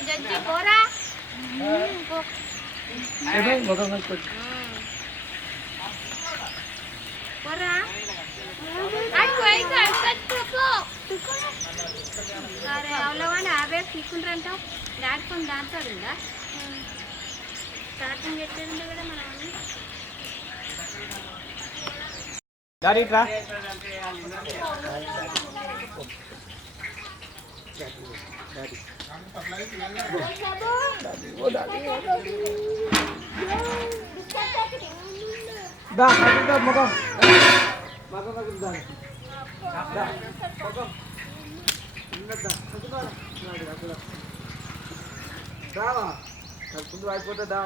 जज्जी पोरा पोरा अरे అవలవాని ఆవే తీసుకుంటారంట దాటుకొని దాటాడుందా స్టార్టింగ్ ఎట్లుంది కూడా మనం డాడీ ట్రా అయిపోతుందా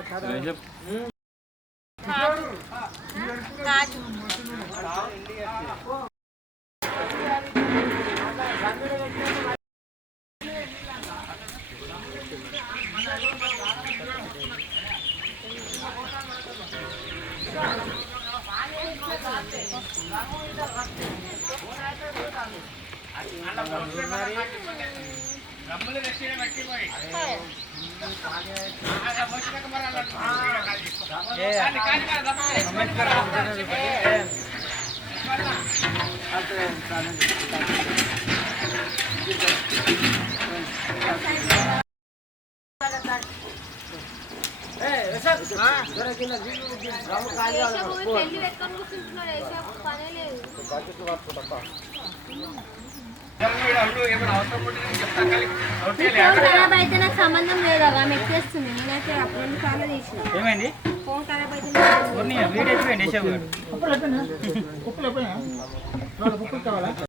ఖరాబ్ అయితే నాకు సంబంధం లేదు అలా మెక్కేస్తుంది నేనైతే అప్పుడు చాలా తీసిన ఏమైంది ఫోన్ ఖరాబ్ అయితే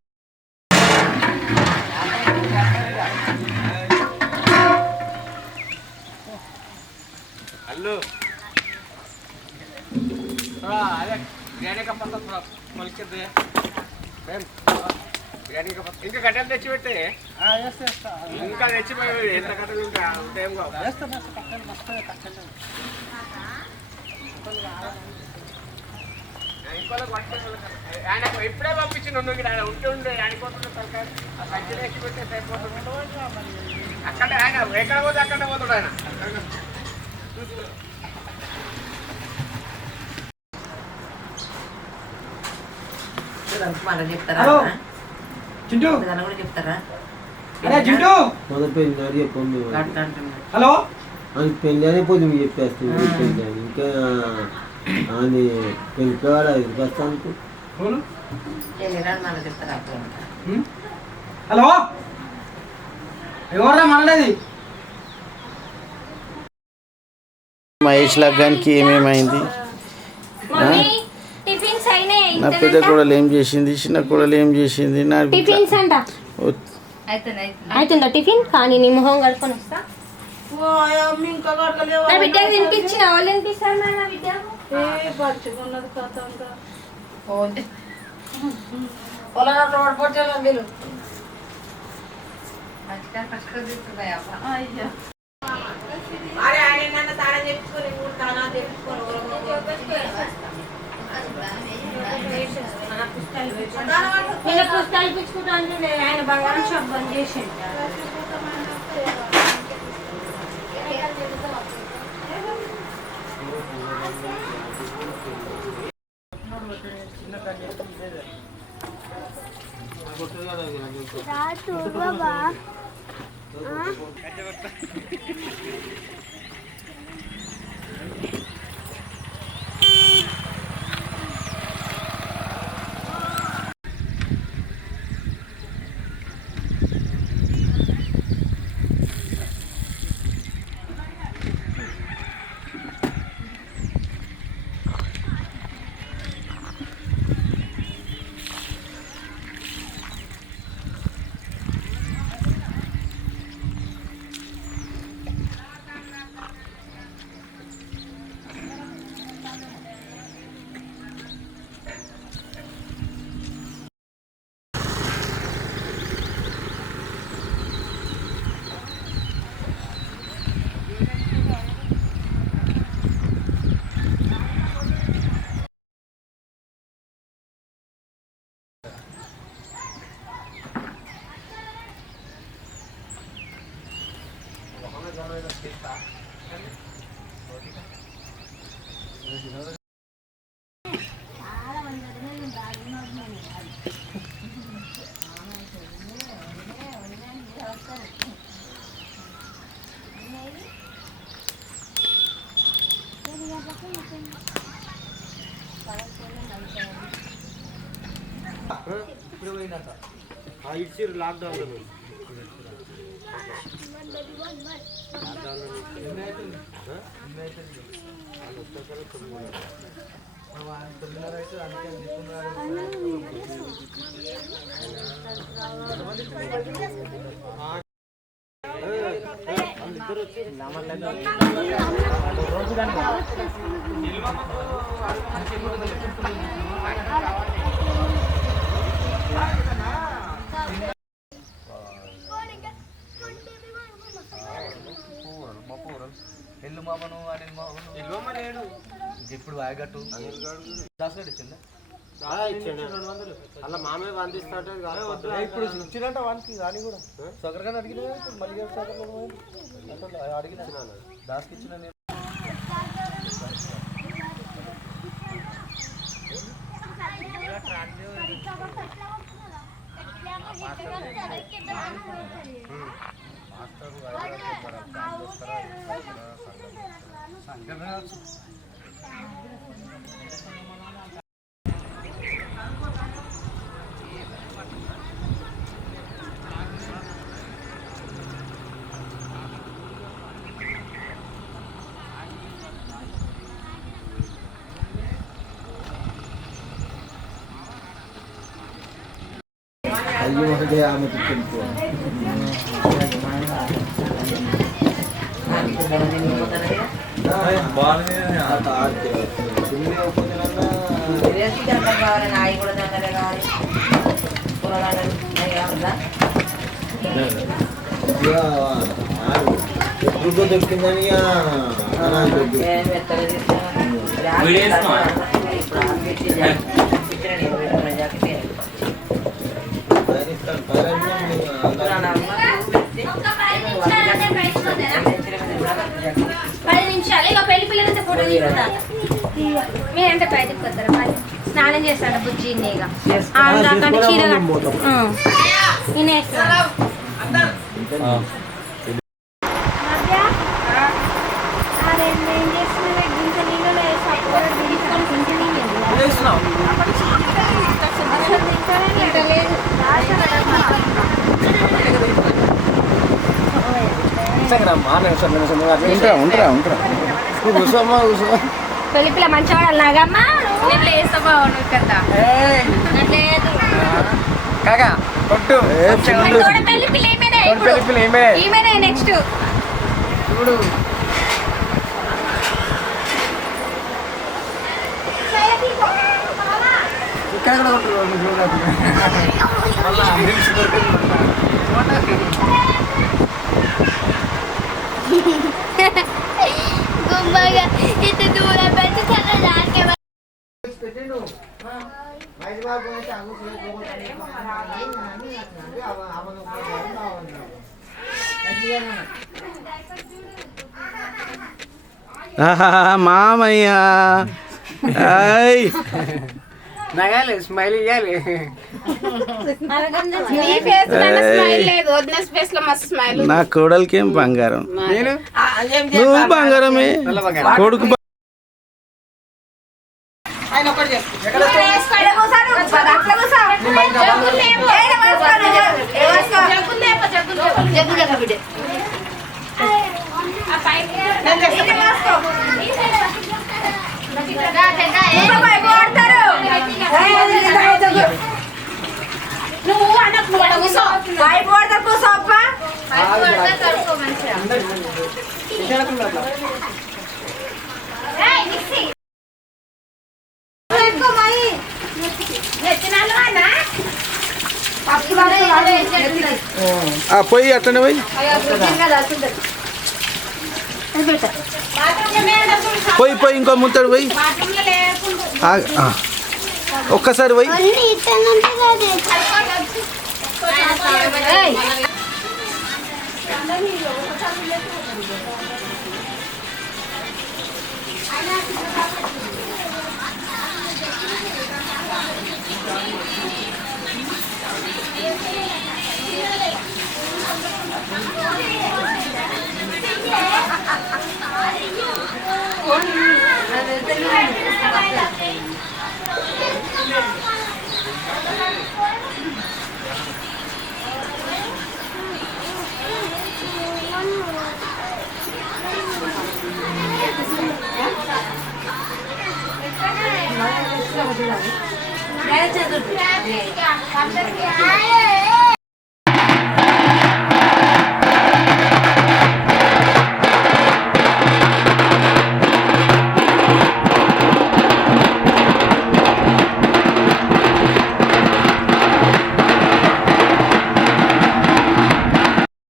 हेलो थोड़ा अरे बिरयानी का पत्ता थोड़ा खोल के दे मैम बिरयानी का पत्ता इनका कटल తెచ్చి పెట్టే ఇంకా తెచ్చి ఎంత కట్టలు ఇంకా టైం కావు ఆయన ఇప్పుడే పంపించి నన్ను ఆయన ఉంటుండే ఆడిపోతుండే సర్కారు ఆ సంచి వేసి పెట్టే సరిపోతుంది అక్కడ ఆయన ఎక్కడ పోతే అక్కడ పోతాడు ఆయన హలో పెళ్ళి అనే పోతే మీరు చెప్పేస్తుంది పెళ్ళి ఇంకా అని పెళ్ళి కావాలా వస్తాను హలో ఎవరా మనలేదు మహేష్ లగ్గానికి ఏమేమైంది నా పెద్ద కూడలు ఏం చేసింది చిన్న కూడలు ఏం చేసింది నా టిఫిన్స్ అంట అవుతుందా టిఫిన్ కానీ నీ మొహం కడుకొని వస్తా నా బిడ్డకి తినిపించిన వాళ్ళు తినిపిస్తారు నా బిడ్డకు నేను పుస్తకాలు పిచ్చుకుంటా అంటే ఆయన బంగారం షాప్ బంద్ చేసిండు బాబా ఇప్పుడు పోయిందంట ఇచ్చారు లాక్డౌన్లో ఎల్లు మామను అనిల్ మామను లేడు ఇప్పుడు వాయగట్టు దాసగడ్ ఇచ్చిందా అలా మామే వందిస్తాడు ఇప్పుడు ఇచ్చినట్ట వానికి కానీ కూడా సగరగానే అడిగిన మళ్ళీ అడిగిన దాస్కి ఇచ్చిన నేను అయ్యో ఒకటే ఆమె తింటూ ఎప్పుడు దొరికిందని పెళ్లి పిల్లలైతే ఫోటో తీసుకుంటా మీరంటే బయటకు వస్తారా స్నానం చేస్తాడు బుజ్జి ఇక ఆంధ్రాకంటే చీర పెళ్లి పిల్ల మంచివాడు అలాగమ్మా నేను లేస్తా బాగున్నావు కదా లేదు కాకా కొట్టు పెళ్లి పిల్ల ఈమెనే నెక్స్ట్ చూడు ఇక్కడ కూడా గుమ్మగా ఇంత దూరం పెట్టి చల్లడానికి మామయ్య నగాలి స్మైల్ ఇవ్వాలి నా కోడలికేం బంగారం నువ్వు బంగారమే కొడుకు పోయి అట్లనే పోయి పోయి ఇంకో ముత్తడు పోయి ఒక్కసారి పోయి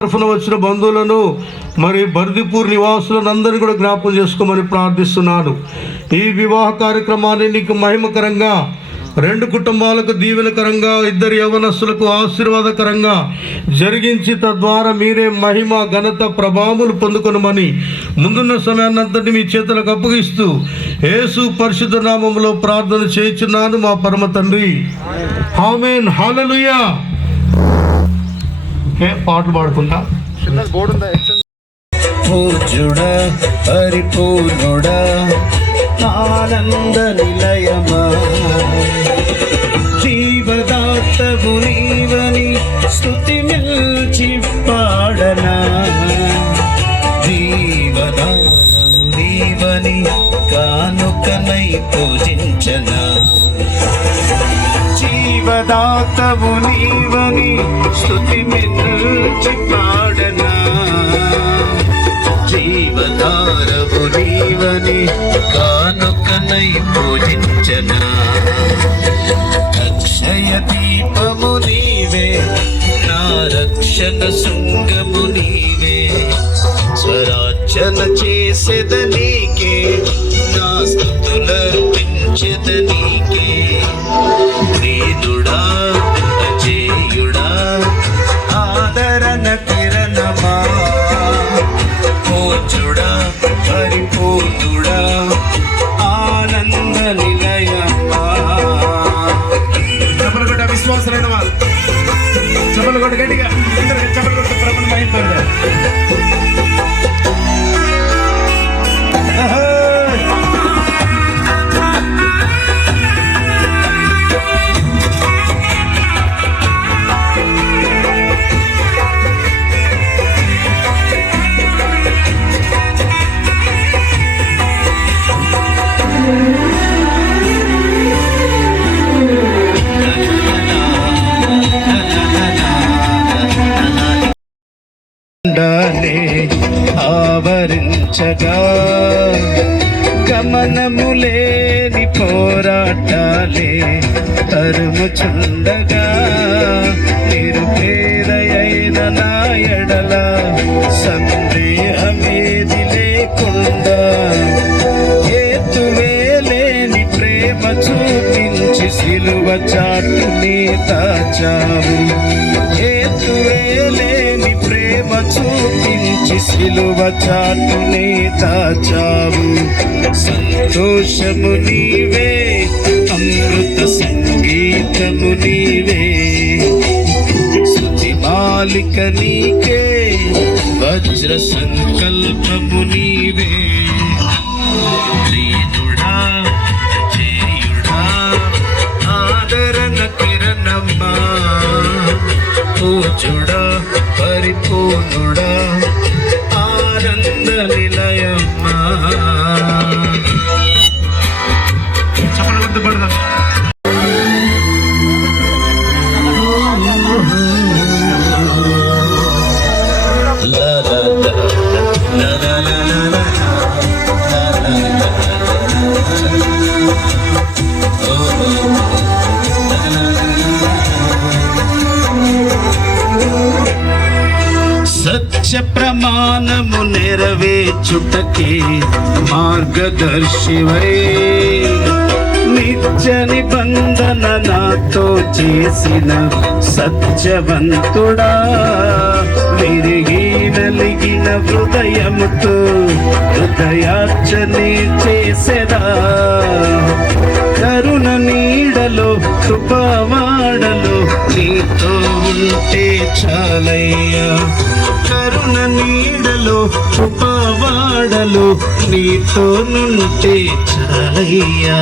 తరఫున వచ్చిన బంధువులను మరి బర్దిపూర్ నివాసులను అందరినీ కూడా జ్ఞాపకం చేసుకోమని ప్రార్థిస్తున్నాను. ఈ వివాహ కార్యక్రమాన్ని నీకు మహిమకరంగా, 2 కుటుంబాలకు దీవెనకరంగా, 2 యవనస్తులకు ఆశీర్వాదకరంగా జరిగించి తద్వారా మీరే మహిమ, ఘనత, ప్రభావములు పొందుకొనమని ముందున్న సమయాన్నంతటి మీ చేతులకు అప్పగిస్తూ యేసు పరిశుద్ధ నామములో ప్రార్థన చేయుచున్నాను మా పరమ తండ్రి. ఆమేన్. హల్లెలూయా. పాటలు పాడుకుంటా. పూజుడా పరిపూర్ణుడా ఆనంద నిలయమా జీవదాతవు నీవని స్తుతి మిల్చి పాడనా జీవదాతవు నీవని కానుకనై పూజించనా జీవదాతవు నీవని స్తుతి మిల్చి పాడనా జీవధారవు నీవని కానుకనై పూజించనా అక్షయ దీపము నీవే నా రక్షణ శృంగము నీవే స్వరార్చన చేసేద నీకే నా స్తుతులర్పించెద నీకే దీనుడా అజేయుడా ఆదరణ కిరణమా పూజుడా పరిపూర్ణుడా ఆనంద నిలయమా. చప్పలు కొట్ట విశ్వాసమైన వారు చప్పలు కొట్ట గట్టిగా చప్పలు కొట్ట ప్రభుని మహిమపడతారు. ఆవరించగా గమనములేని పోరాటాలే తరుముచుండగా నిరుపేదయైన నా ఎడల సందేహమేది లేకుండా ఏతువేలేని ప్రేమ చూపించి సిలువ చాటుని దాచావు ఏతువేలేని ప్రేమ చూపించి సిలువ చాటుని దాచావు సంతోషము నీవే అమృత సంగీతము నీవే స్తుతి మాలిక నీకే వజ్ర సంకల్పము నీవే దీనుడా అజేయుడా ఆదరణ కిరణమ్మా పూజుడా పరిపూర్ణుడా ఆనంద నిలయమ్మా. చప్పట్లు కొడుతూ పడదాం. సత్య ప్రమాణము నెరవేర్చుటకే మార్గదర్శివై నిత్య నిబంధన నాతో చేసిన సత్యవంతుడా విరిగి నలిగిన హృదయముతో హృదయార్చనే చేసెదా కరుణ నీడలో కృపవాడలో నీతో ఉంటే చాలయ్యా కరుణ నీడలో కృపవాడలో నీతో నుంటే చాలయ్యా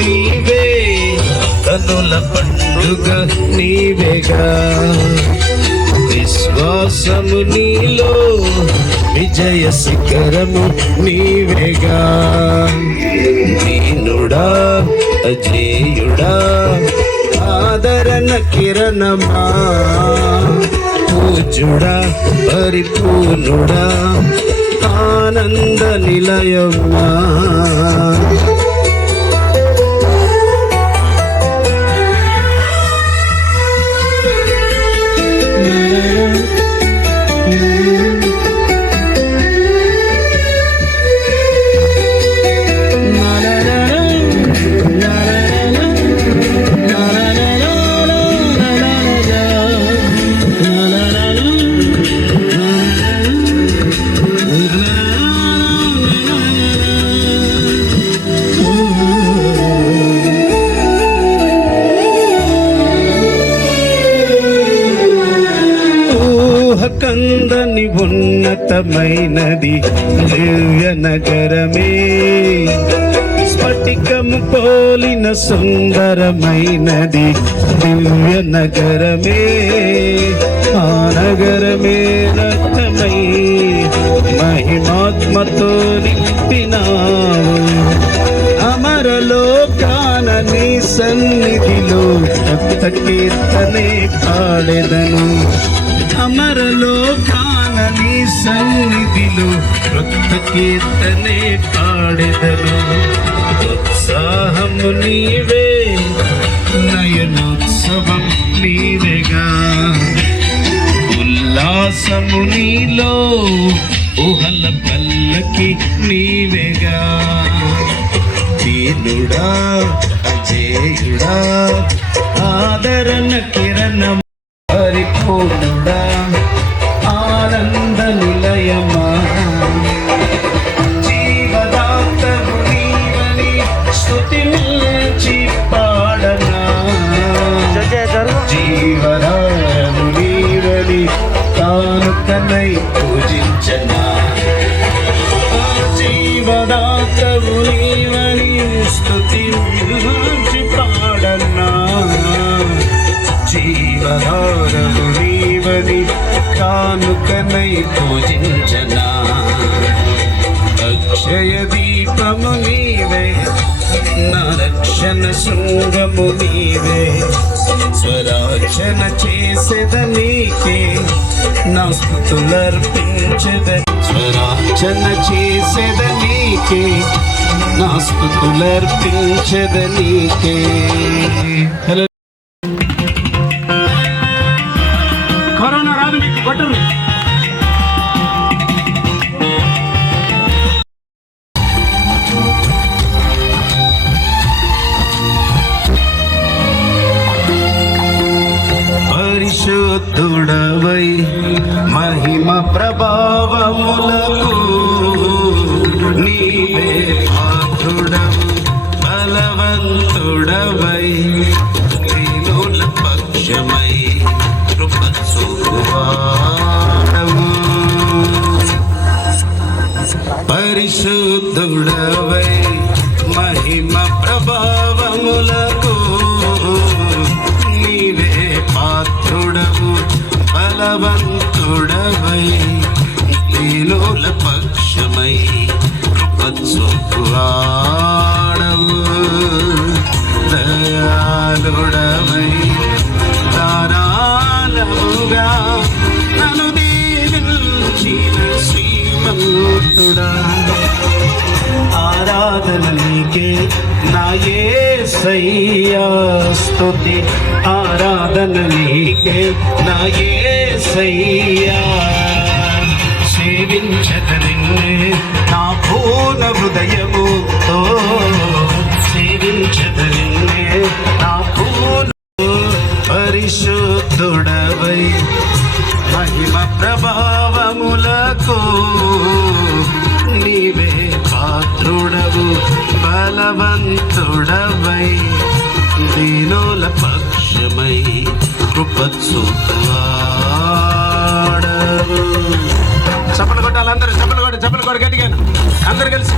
నీవే కనుల పండుగ నీవేగా విశ్వాసము నీలో విజయ శిఖరము నీవేగా. దీనుడా అజేయుడా ఆదరణ కిరణమా, పూజుడా పరిపూర్ణుడా ఆనంద నిలయమా. కందని ఉన్నతమైనది దివ్య నగరమే, స్ఫటికము పోలిన సుందరమైనది దివ్య నగరమే. ఆ నగరమే రక్తమై మహిమాత్మతో నింపినావు. అమరలోకాన నీ సన్నిధిలో కొత్త కీర్తనే పాడెదను. అమరలోకాన నీ సన్నిధిలో కొత్త కీర్తనే పాడెదను. ఉత్సాహము నీవే, నయనోత్సవం నీవేగా. ఉల్లాసము నీలో, ఊహల పల్లకి నీవేగా. దీనుడా అజేయుడా ఆదరణ కిరణం పరిపూర్ణుడా ఆనంద నిలయమా. జీవదాతవు నీవని స్తుతించి పాడనా, జీవదాతవు నీవని కానుకనై పూజించనా. జీవదాతవు నీవని స్తుతించి పాడనా, జీవధారము నీవని కానుకనై పూజించనా. అక్షయ దీపము నీవే, నా రక్షణ శృంగము నీవే. స్వరార్చన చేసేద నీకే, నా స్తుతులర్పించెద. స్వరార్చన చేసేద నీకే, నా స్తుతులర్పించెద నీకే. కరోనా రాదు మీకు కొట్టరు. పరిశుద్ధుడవై మహిమ ప్రభావములకు నీవే పాత్రుడవు. బలవంతుడవై దీనుల పక్షమై పరిశుద్ధుడవై మహిమ ప్రభావములకు నీవే పాత్రుడవు. బలవంతుడవై దీనుల పక్షమై కృపచూపువాడవు. దయాళుడవై ధారాళముగా నన్ను దీవించిన శ్రీమంతుడా. ఆరాధన నీకే నా యేసయ్యా స్తుతి. ఆరాధన నీకే నా యేసయ్యా. సేవించదనిన్నే నా పూర్ణ హృదయముతో. సేవించదనిన్నే నా పూర్ణ. పరిశుద్ధుడవై మహిమ ప్రభావములకు నీవే పాత్రుడవు. బలవంతుడవై దీనుల పక్షమై కృపచూపువాడవు. చప్పలు కొట్టాలి అందరూ, చప్పలు కొట్టి గట్టిగా అందరు కలిసి.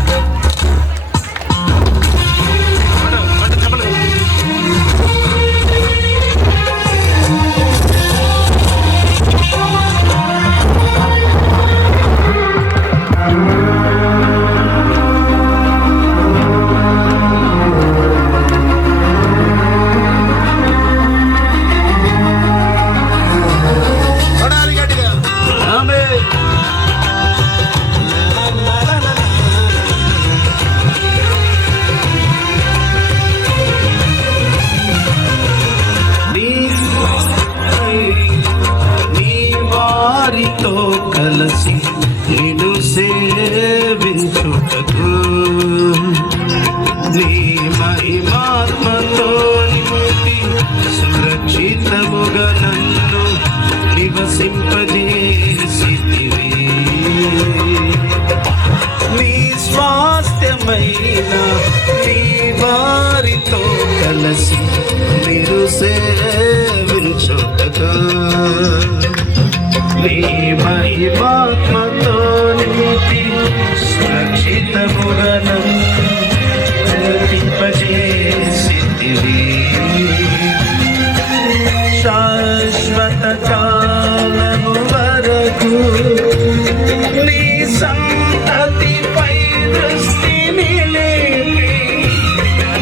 నీ వారితో కలిసి మీరు సేవించుటకు నీ మహిమాత్మతో నింపి సురక్షితముగా నడిపింపజేసితివి శాశ్వత కాలము వరకు నీ సంతతిపై దృష్టి నిలిపి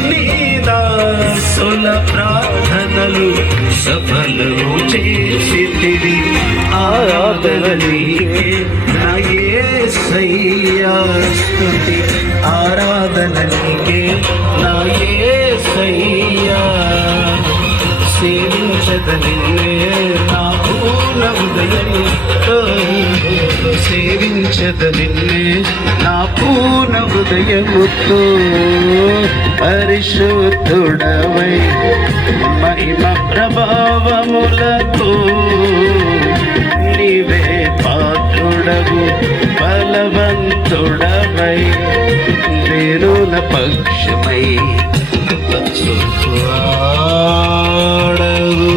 నీ దాసుల ప్రార్థనలు సఫలము చేసితివి ఆరాధన నీకే నా యేసయ్యా స్తుతి ఆరాధన నీకే నా యేసయ్యా సేవించద నిన్నే నా పూర్ణ హృదయముతో సేవించద నిన్నే నా పూర్ణ హృదయముతో పరిశుద్ధుడవై మహిమ ప్రభావములతో నీవే పాత్రుడవు బలవంతుడవై వీరుల పక్షమై వాడవు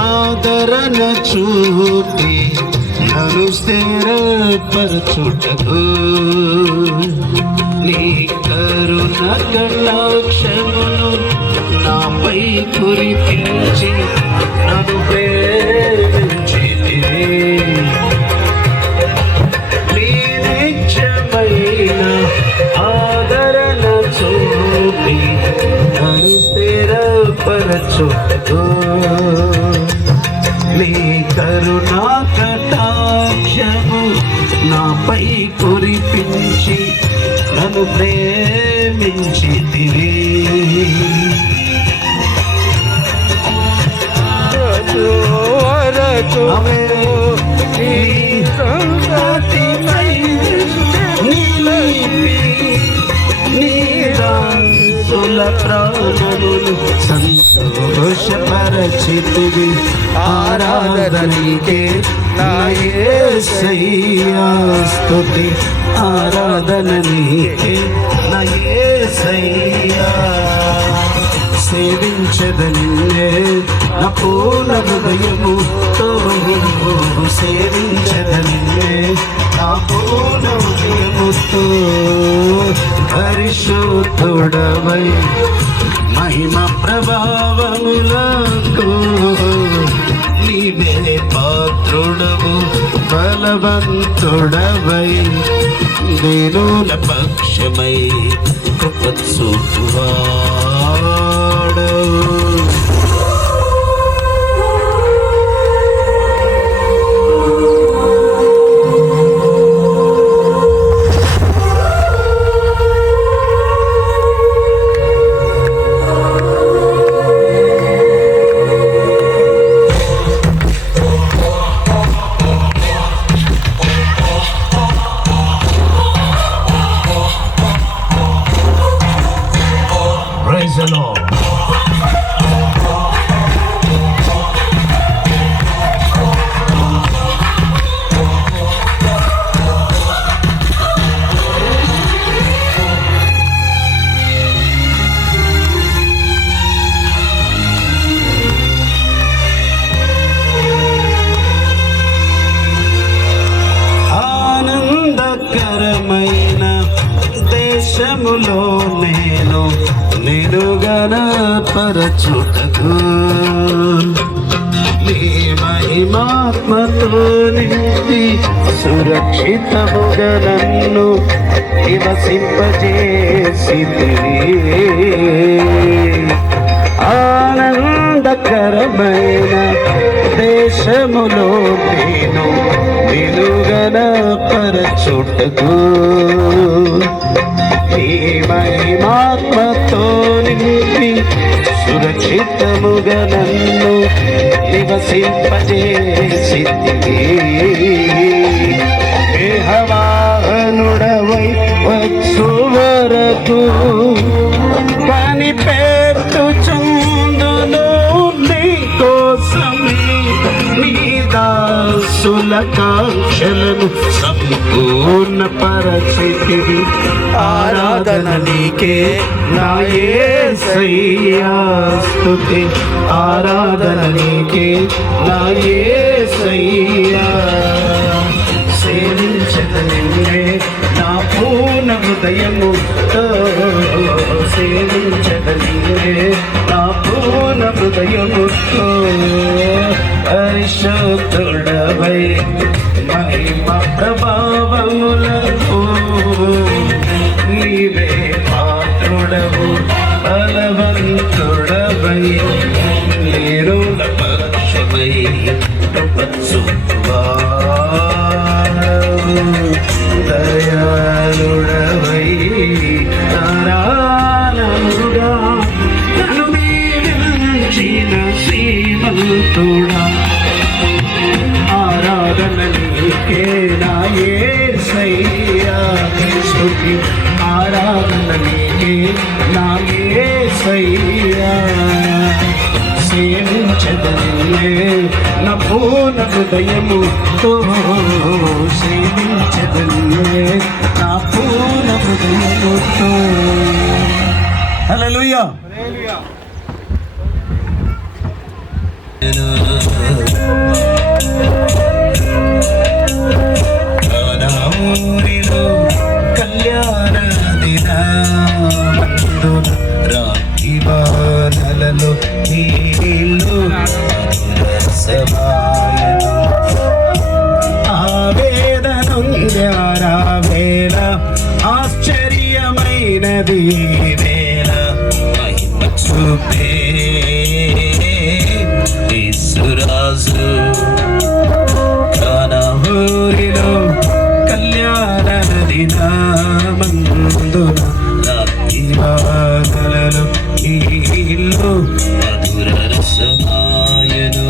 ఆదరణ చూపి నన్ను స్థిరపరచుటకు నీ కరుణ కటాక్షమును నాపై కురిపించి నన్ను ప్రేమించితివి నీ నిత్యమైన ఆదరణ చూపి నన్ను స్థిరపరచుటకు నీ కరుణా కటాక్షము నాపై కురిపించి నన్ను ప్రేమించితివి ప్రాణములు సంతోషపరచితివి ఆరాధనకే నా యేసయ్యా స్తుతి ఆరాధన నీకే నా యేసయ్యా సేవించద నిన్నే నా పూర్ణ హృదయముతో సేవించద నిన్నే నా పూర్ణ హృదయముతో పరిశుద్ధుడవై మహిమ ప్రభావములకు నీవే పాత్రుడవు బలవంతుడవై దీనుల పక్షమై కృప చూపువాడవు Praise the Lord. ఆనందకరమైన దేశములో నేను గణపరచుటకు నీ మహిమాత్మతో నింపి సురక్షితముగా నన్ను నివసింపజేసితివి. ఆనందకరమైన దేశములో నేను వెలుగన పరచుటకు నీ మహిమాత్మతో నింపి సురక్షితముగా నన్ను నివసింపజేసితివి. దేహవాహనుడవై వచ్చు వరకు కనిపెట్టుచుందును నీ కోసమే నీ దాసుల కాంక్షలను సంపూర్ణ పరచితివి. ఆరాధన నీకే నా యేసయ్యా స్తుతి. ఆరాధన నీకే నా యేసయ్యా. సేవించదనివే నా పూర్ణ హృదయముతో. సేవించదనివే నా పూర్ణ హృదయముతో. పరిశుద్ధుడవై మహిమ ప్రభావములకు నీవే పాత్రుడవు. బలవంతుడవై నిరుల పక్షమై దయాళుడవై నారాయణుడా నన్ను దీవించిన శ్రీమంతుడా. ఆరాధన నీకే నా యేసయ్యా స్తుతి. ఆరాధన నీకే నా యేసయ్యా. సేవించదనివే నా పూర్ణ హృదయముతో. సేవించదనివే నా పూర్ణ హృదయముతో. హల్లెలూయా. ఊరిలో కళ్యాణ దినమందున రాత్రి బాణలలో నీళ్ళు రసమాయను. ఆవేదనుంద్యారా వేళ ఆశ్చర్యమైనది వేళ మహిమ చూపే యేసురాజు. ఊరిలో కళ్యాణ దినమందున రాత్రి బాగలలో నీళ్ళు మధుర రసమాయను.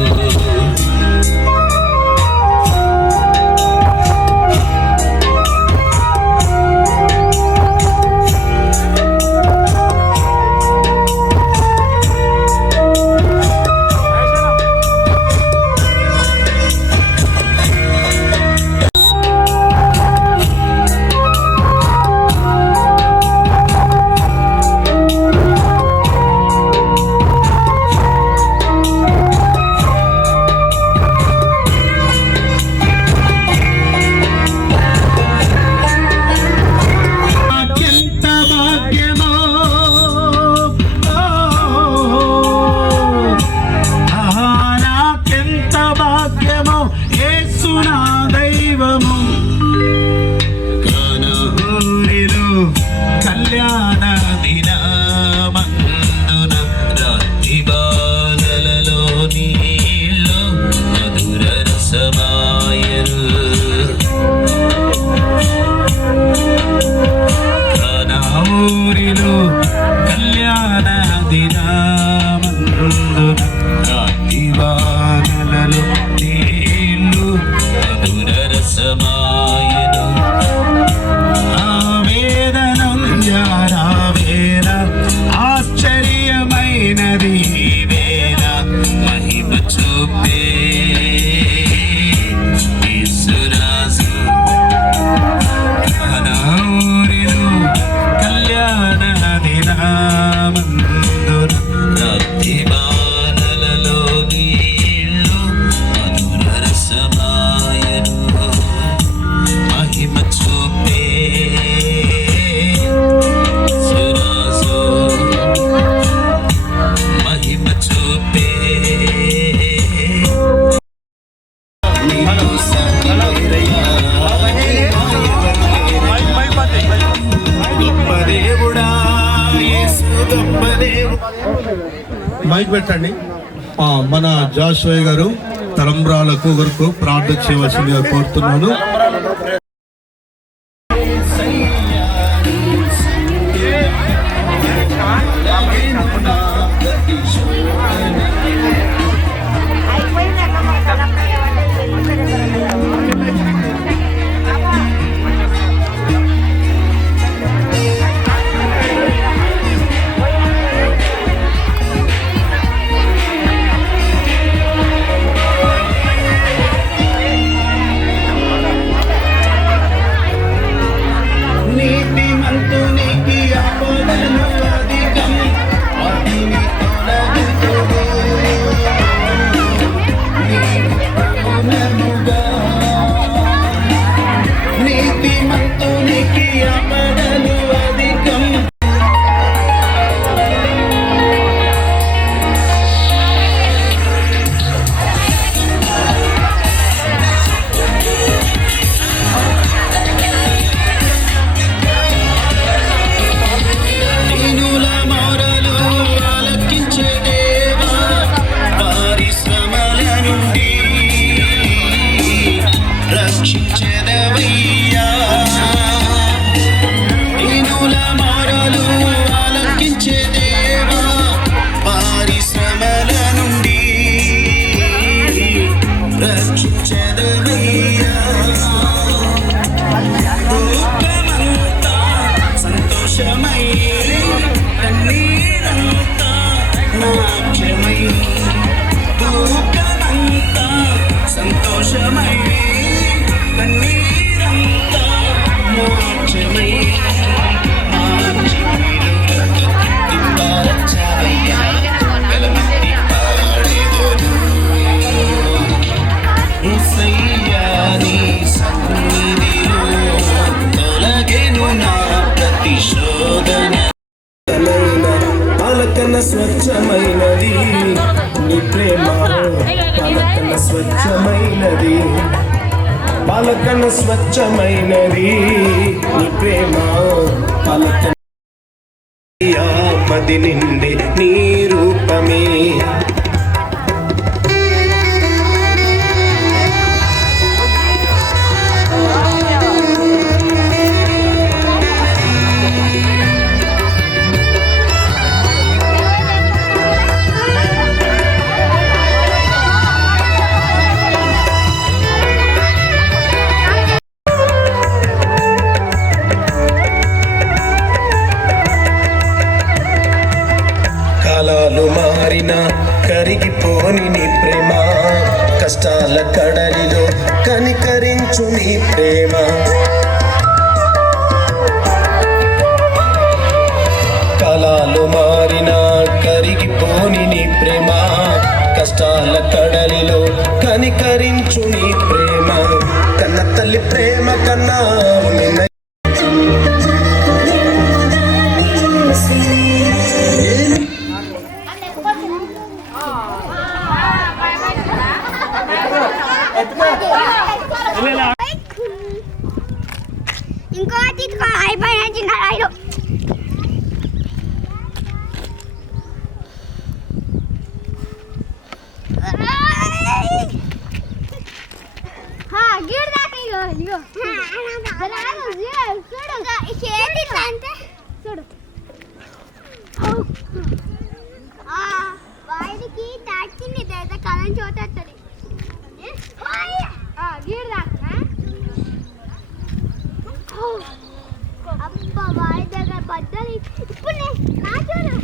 మైక్ పెట్టండి. మన జాషువయ్య గారు తలంబ్రాలకు వరకు ప్రార్థన చేయవలసిందిగా కోరుతున్నాను. స్వచ్ఛమైనది నీ ప్రేమ, పాలకన్న స్వచ్ఛమైనది, పాలకన్న స్వచ్ఛమైనది నీ ప్రేమ, పాలకన్న మది నిండే నీ రూపమే. కాలాలు మారిన కరిగిపోని నీ ప్రేమ, కష్టాల కడలిలో కనికరించు నీ ప్రేమ. కాలాలు మారిన కరిగిపోని నీ ప్రేమ, కష్టాల కడలిలో కనికరించు నీ ప్రేమ. కన్న తల్లి ప్రేమ కన్నా నిన్న ఇంకోటి అయిపోయిన చిన్న రైలు గిర్ దాకా ఇగో చూడు వాడికి తాకింది కలం చోటది గిర్ దాకా అబ్బా వాడి దగ్గర బద్దలు ఇప్పుడు నా చూడు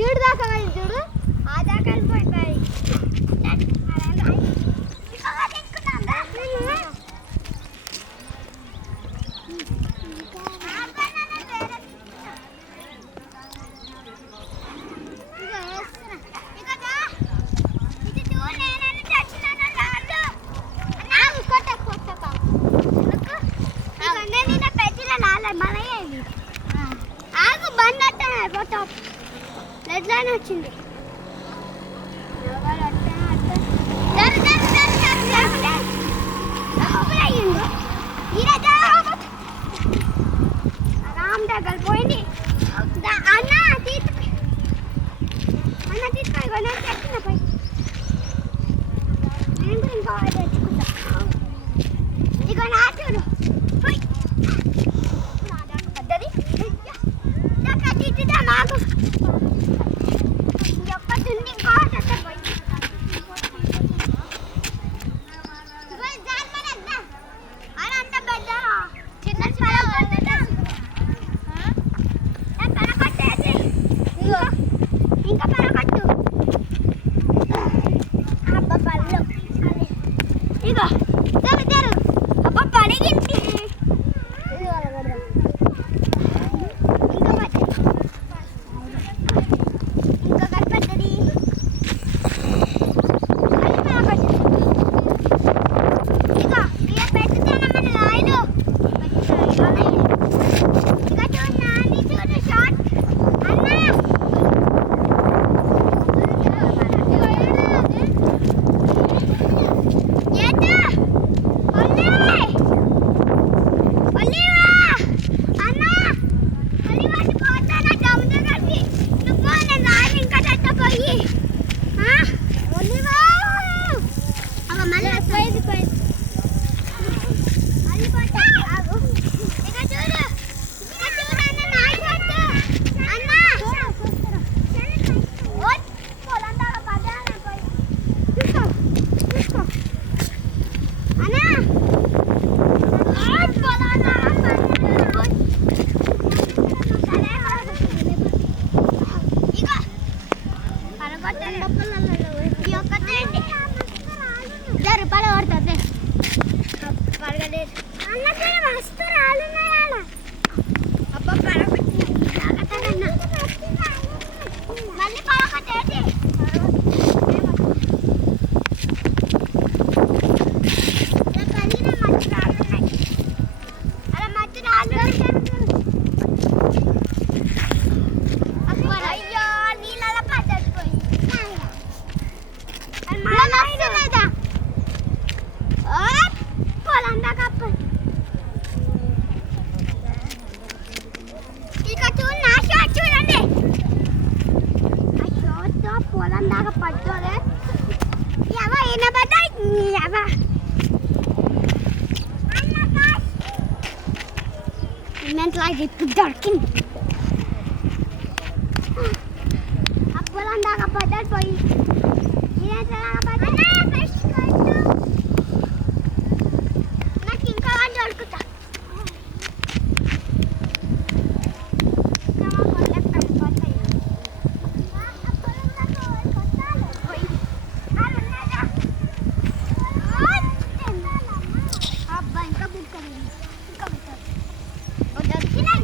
ఈడు దాకా చూడు ఆ దాకా వెళ్ళిపోతాయి. ఆగు బంద్ అట్టాను లెడ్లైన్ వచ్చింది. ఇంకా తెచ్చుకుంటా. ఇగో నా చూడు. పోయ్. పెద్దది. నాకు తిట్టుదా నాకు. ఒక్కటుంది ఇంకా పోయి. ఇంకా పరకట్టు అబ్బా పళ్ళు ఇగో తెరు అబ్బా పడిగింది ఇంకా పట్టు ఇంకా కనపడ్డది ఇగో ఇక పెట్టుతానమ్మని రాయలు ఇక చూడు నాని చూడు షార్ట్ అన్నా like it darkin. Apa landa kapadal boy? Ini cara kapadal. Ana fresh kartu. Nak ingka landa kuta. Nama boleh kapadal. Apa landa kapadal boy? Alu nada. Abba ingka bukan ini. Ingka betul. Udah bilang.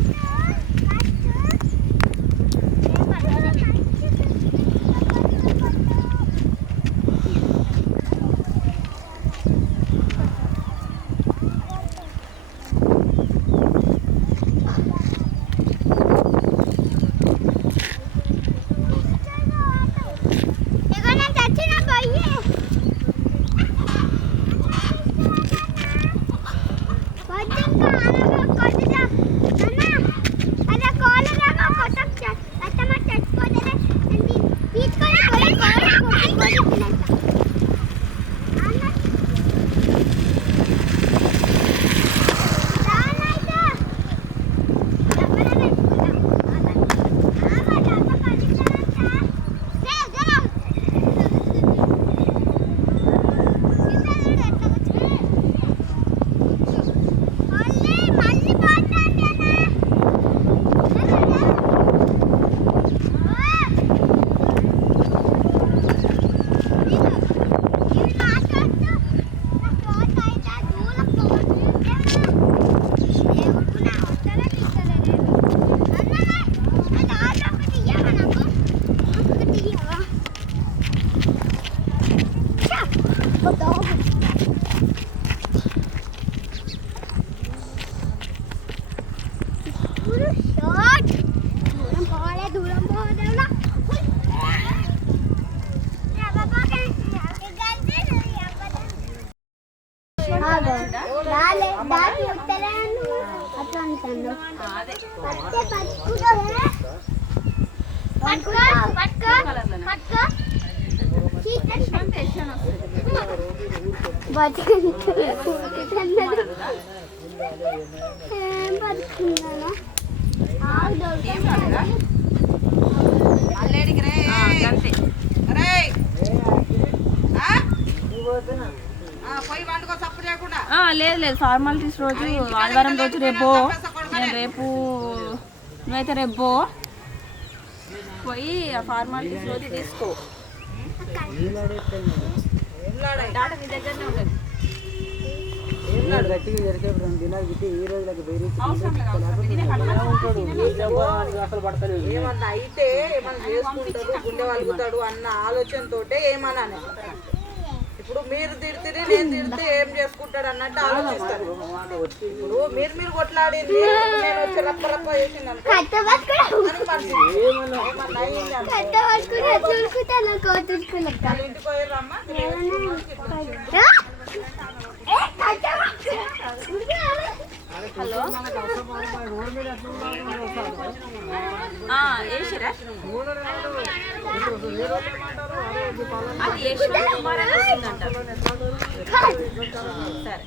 బతుకున్నాను లేదు లేదు formalities రోజు ఆదివారం రోజు రేపు నేను రేపు నువ్వైతే రేపు పోయి ఆ ఫార్మాలిటీస్ రోజు తీసుకో డాటా నీ దగ్గరనే ఉంటుంది గట్టిగా జరిగే 2 దినాలు గిట్టి ఈ రోజులకు వేరే ఏమన్నా అయితే ఏమన్నా చేసుకుంటాడు గుండె వలుగుతాడు అన్న ఆలోచనతోటే ఏమన్నా ఇప్పుడు మీరు తిడితే నేను తిడితే ఏం చేసుకుంటాడు అన్నట్టు ఆలోచిస్తారు. ఇప్పుడు మీరు కొట్లాడింది నేను వచ్చి రప్ప రప్ప చేసింది ఇంటికి పోయారమ్మా హలో వేసిరా అది వేసిన కుమార్ అని వస్తుందంట. సరే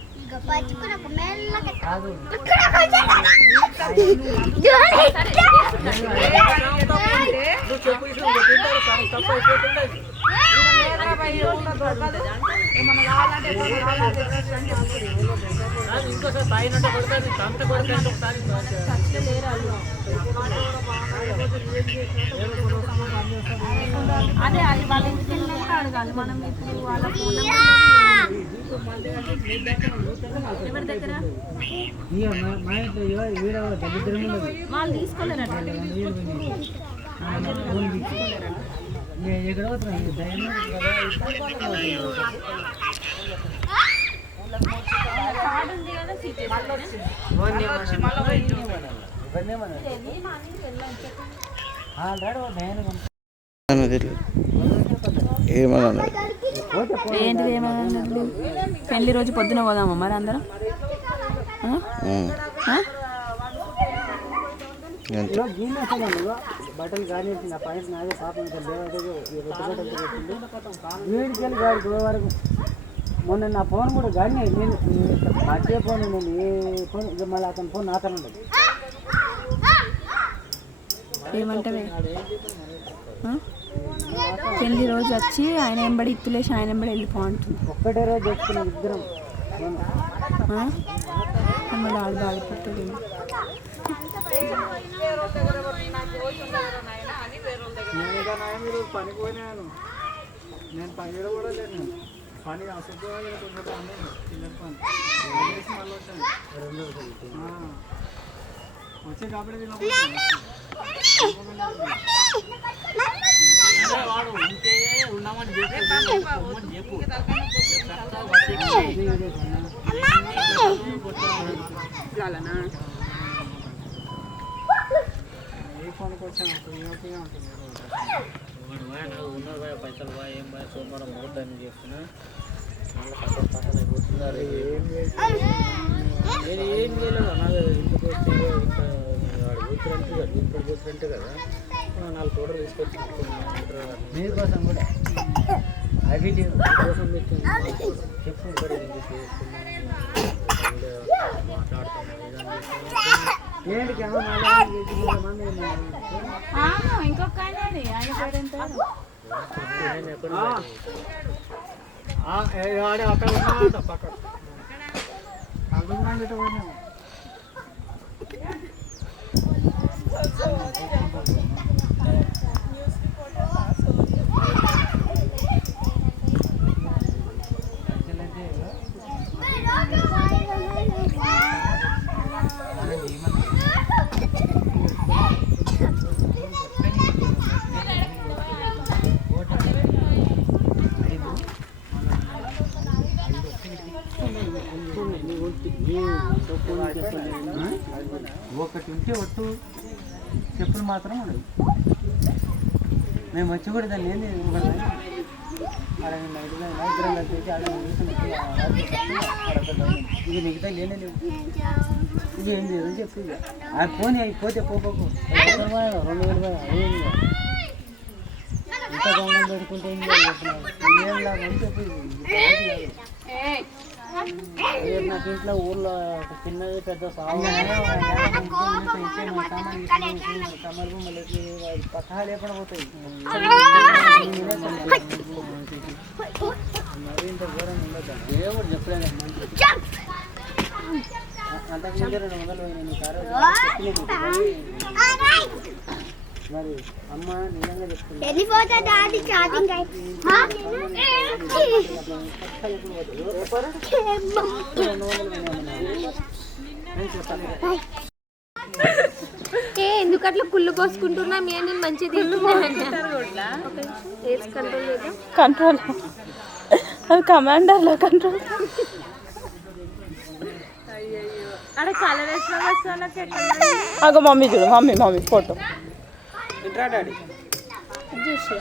అదే అది వాళ్ళ ఇంటికి వెళ్ళినప్పుడు అడగాలి మనం. ఇప్పుడు వాళ్ళకి ఎవరి దగ్గర వాళ్ళు తీసుకోలేరట. కార్డు ఉంది కదా సీట్ ఏంటిది ఏమన్నా పెళ్లి రోజు పొద్దున పోదామా మరి అందరం? బట్టలు కానీ పైన నాదే పాపం వీడికి వెళ్ళి గాడి వరకు మొన్న నా ఫోన్ కూడా కానీ నేను మర్చిపోయి ఫోన్ నేను ఏ ఫోన్ మళ్ళీ అతని ఫోన్ నాతో ఉండదు. ఏమంటావే పెళ్లి రోజు వచ్చి ఆయన ఎంబడి ఇత్తులేసి ఆయన ఎంబడి వెళ్ళిపో అంటుంది. ఒక్కటే రోజు చెప్తున్నాం ఇద్దరం మళ్ళీ ఆడు బాధపడుతుంది. మీరు పని పోయినాను నేను పని కూడా లేదు. పని అసలు చిన్న పని మళ్ళీ వచ్చాను వచ్చే కాబట్టి వాడు ఉంటే ఉన్నామని చెప్పు ఏ ఫోన్కి వచ్చాను హ్యాపీగా ఉంటుంది. ఉన్నారు పైసలు ఏం సోమవారం ముహూర్తాన్ని చెప్తున్నా అయిపోతున్నారు. నేను ఏం చేయలేదు నాకు ఇంటికి వచ్చి ఇప్పుడు కూర్చుంటే కదా 4 ఫోటోలు తీసుకొచ్చి మీకోసం కూడా అవి కోసం చెప్పు ఏంటి ఇంకొక ఆయన పేరు ఎంత? అక్కడ పక్కన ఒకటి ఉంటే ఒట్టు చెప్పులు మాత్రం ఉండదు. మేము వచ్చి కూడా దాన్ని ఏంది ఇది మిగతా లేనే లేవు. ఇది ఏం లేదు చెప్పు ఆ పోనీ అయిపోతే పోకు 2000 ఇంత గౌనం పెట్టుకుంటే ఏం లాభం చెప్పు. రేపు నాకు ఇంట్లో ఊర్లో ఒక చిన్నది పెద్ద సాగు కమల్ బొమ్మలకి పట్టాలు ఎక్కడ పోతాయి మరి ఇంత ఘోరంగా ఉండదు దేవుడు చెప్పలేదు అంతకుముందే 200 మరి అమ్మ నిజంగా చెప్తుంది ఎందుకు అట్లా కుళ్ళు కోసుకుంటున్నా మీ నేను మంచిగా కంట్రోల్ అది కమాండర్లో కంట్రోల్ అక్కడ కలర్ వేసిన మమ్మీ చూడు మమ్మీ ఫోటో ఇంట్రా డాడీ చూసి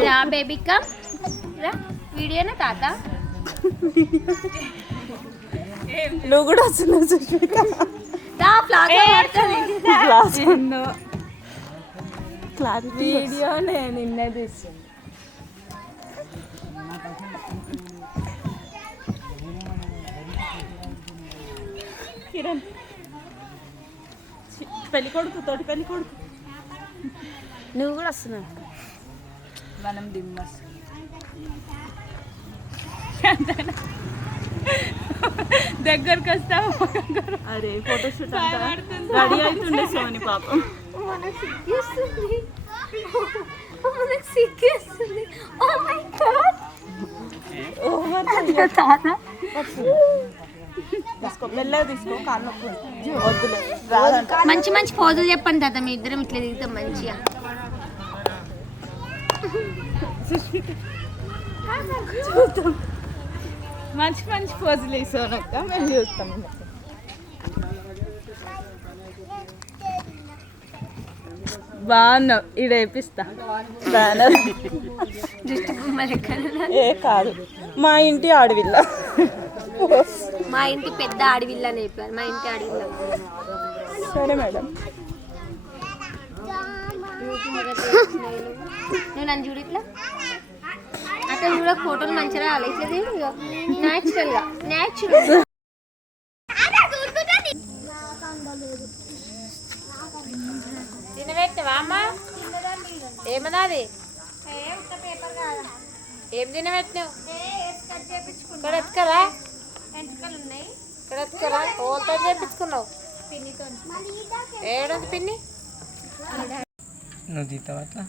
రా బేబీ కమ్ రా వీడియోనా తాత నువ్వు కూడా వస్తున్నావు సుష్మిక వీడియో నేను నిన్నే తీస్తుంది కిరణ్ పెళ్లి కొడుకు తోటి పెళ్లి కొడుకు నువ్వు కూడా వస్తున్నావు మనం దిమ్మస్ దగ్గరకు వస్తావు అరే ఫోటోషూట్ అంతా రెడీ అవుతుండే సోని పాపం మెల్లగా తీసుకో కాళ్ళు వద్దులే మంచి మంచి పోజులు చెప్పండి తాత మీ ఇద్దరం ఇట్లా దిగుతాం మంచిగా చూద్దాం మంచి మంచి పోజులు వేసానక్క మేము చూస్తాం బాగున్నావు ఈడ వేపిస్తా బ్యానర్ ఏ కాదు మా ఇంటి ఆడవిల్ల మా ఇంటి పెద్ద ఆడవిల్ల అని చెప్పారు మా ఇంటి ఆడవిల్ల సరే మేడం నువ్వు నన్ను చూడు ఇట్లా అట్లా చూడ ఫోటోలు మంచిగా రావాలి ఇట్లా న్యాచురల్గా న్యాచురల్ తినబెట్టివా అమ్మ ఏమన్నది ఏం తినబెట్టినావు ఇక్కడ ఎత్తుకరా ఇక్కడ ఎత్తుకరా ఓల్తో చేపించుకున్నావు ఏడుంది పిన్ని నువ్వు తీస్తావా అట్లా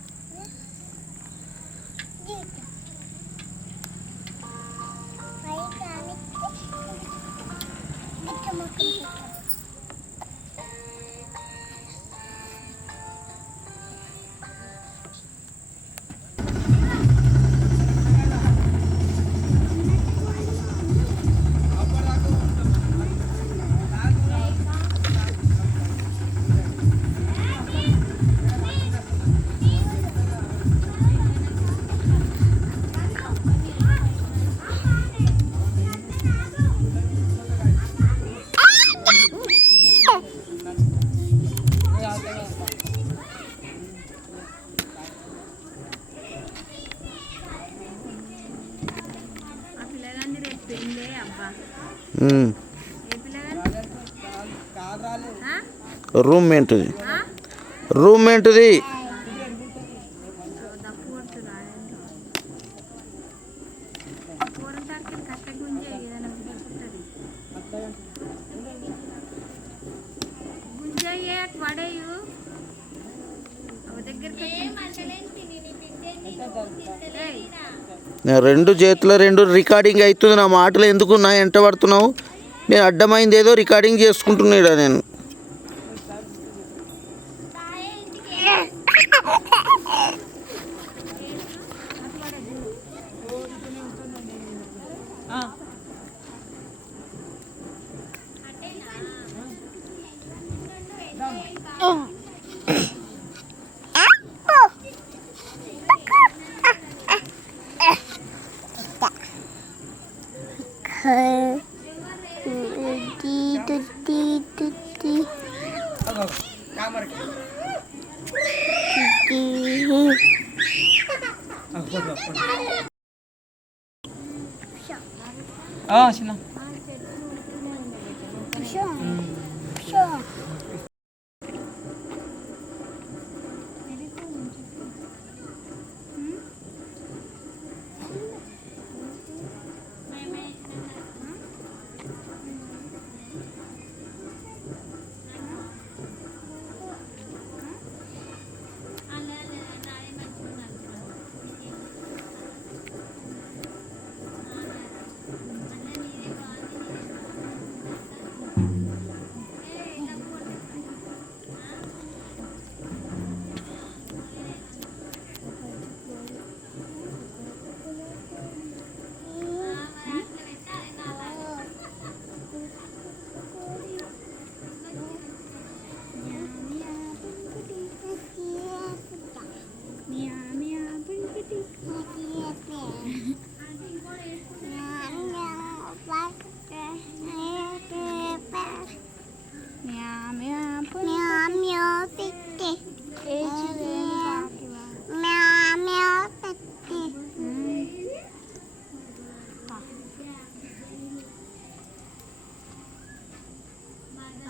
రూమ్మేట్ది రెండు చేతుల రెండు రికార్డింగ్ అవుతుంది నా మాటలు ఎందుకు నా ఎంట పడుతున్నావు నేను అడ్డమైంది ఏదో రికార్డింగ్ చేసుకుంటున్నాడా నేను చిన్న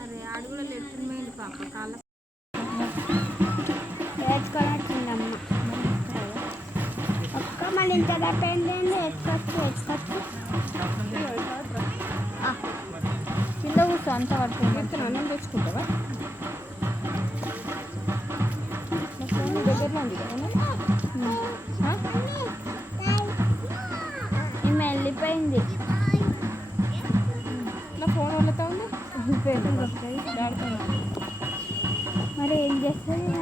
అరే ఆడు కూడా లెట్టిపోయింది పాప కాళ్ళ ఒక్క మళ్ళీ ఇంత పెండింది ఎత్తుకొచ్చు కింద కూర్చో అంత పట్టుకుంటాను అన్నం తెచ్చుకుంటావా దగ్గరలో ఉంది ఈమె వెళ్ళిపోయింది నా ఫోన్ వాళ్ళతో ఉంది మరి ఏం చేస్తుంది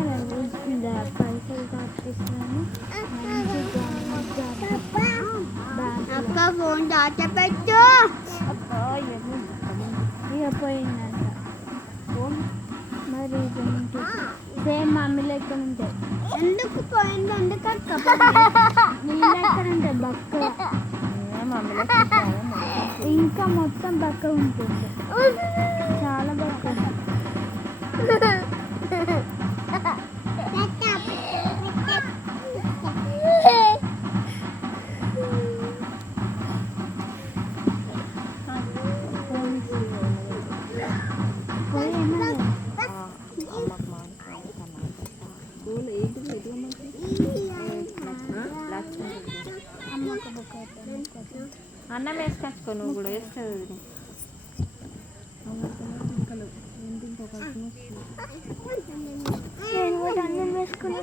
పైసలు కట్టిస్తున్నాను అక్క ఫోన్ దాట పెట్టు ఇక పోయిందంట మరి సేమ్ మమ్మీ లెక్క ఉంటాయి ఎందుకు పోయింది ఎందుకు అక్క నీ లెక్క ఉంటాయి బక్క మమ్మీ లెక్క ఇంకా మొత్తం బక్క ఉంటుంది చాలా బక్క అన్నం వేసుకొచ్చుకో నువ్వు కూడా వేస్తుంది నేను కూడా అన్నం వేసుకొని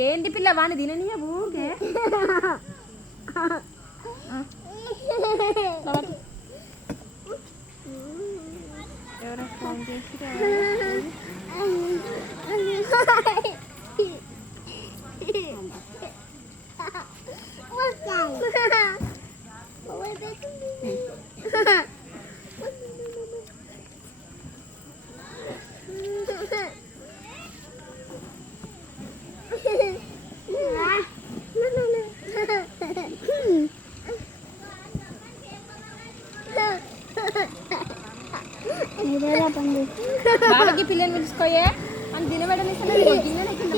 ఏంటి పిల్ల వాడిని తిననియా ఊకే ఎవరో ఫోన్ చేసి బాబాకి పిల్లని పిలుచుకోయే అని తినబెట్టని గిన్నె కింద